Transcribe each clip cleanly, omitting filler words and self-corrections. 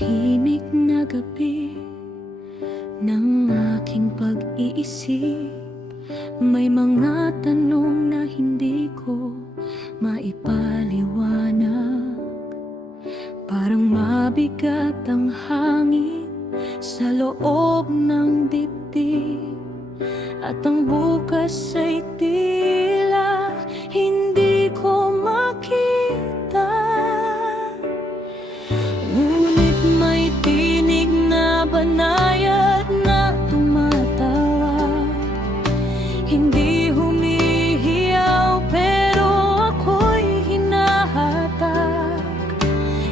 tahimik na gabi ng aking pag-iisip, may mga tanong na hindi ko maipaliwanag. Parang mabigat ang hangin sa loob ng dibdib, at ang bukas ay tila hindi ko makita. Ngunit may tinig na banayad na tumatawag, hindi humihiyaw pero ako'y hinahatak.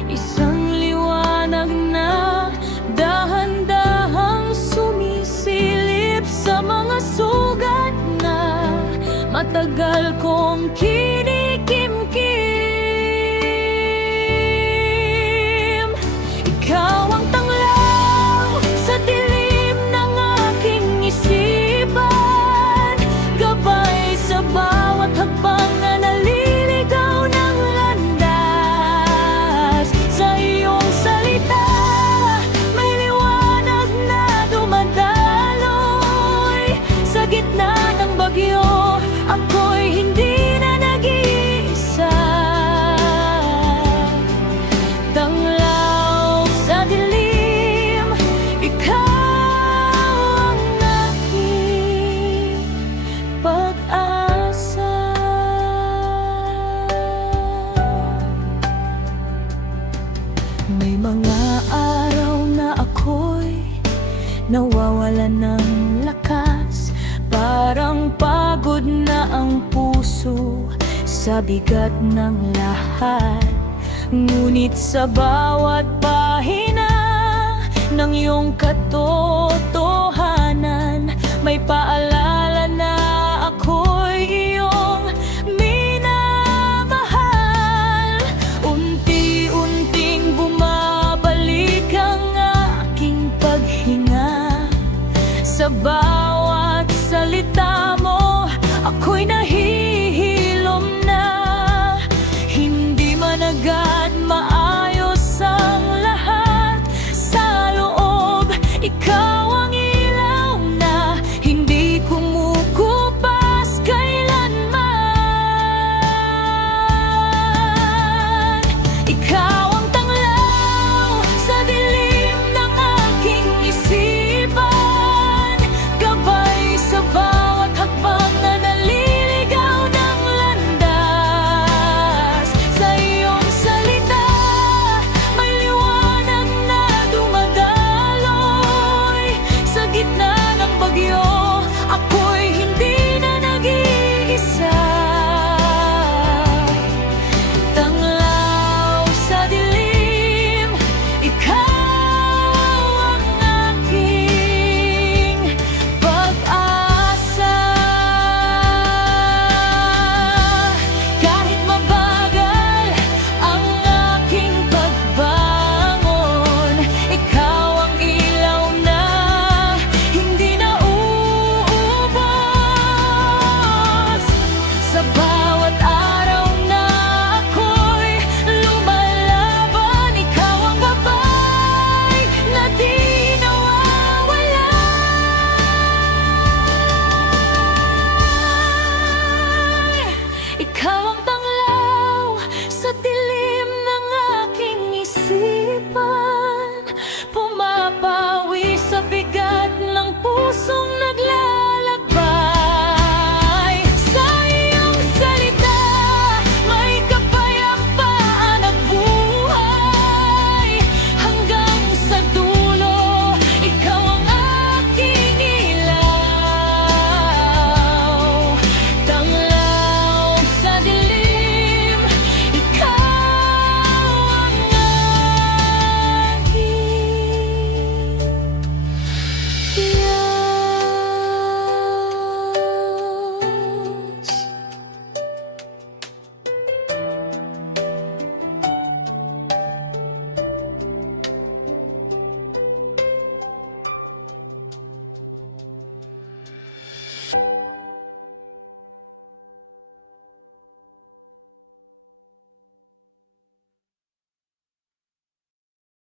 Isang liwanag na dahan-dahang sumisilip sa mga sugat na matagal kong kinikimkim. Ikaw ang tanglaw sa dilim ng aking isipan, gabay sa bawat hakbang na naliligaw ng landas. Sa iyong salita may liwanag na dumadaloy. Sa gitna ng bagyo ako'y hindi na nag-iisa. Tanglaw sa dilim, ikaw ang aking pag-asa. May mga araw na ako'y nawawalan ng lakas, parang pagod na ang puso sa bigat ng lahat. Ngunit sa bawat pahina ng iyong katotohanan, may paalala na ako'y iyong minamahal. Unti-unting bumabalik ang aking paghinga. Sa bawat salita mo ako'y nahihilom na. Hindi man agad maayos ang lahat sa loob, ikaw ang ilaw na hindi kumukupas kailanman. Ikaw ang tanglaw sa dilim ng aking isipan, gabay sa bawat hakbang na naliligaw ng landas. Sa iyong salita may liwanag na dumadaloy. Sa gitna ng bagyo ako'y hindi na nag-iisa. Tanglaw sa dilim, ikaw ang aking pag-asa. Kahit mabagal ang aking pagbangon, ikaw ang ilaw na hindi na uubos. Sa bawat araw na ako'y lumalaban, ikaw ang gabay na di nawawala. Ikaw ang tanglaw sa dilim ng aking isipan,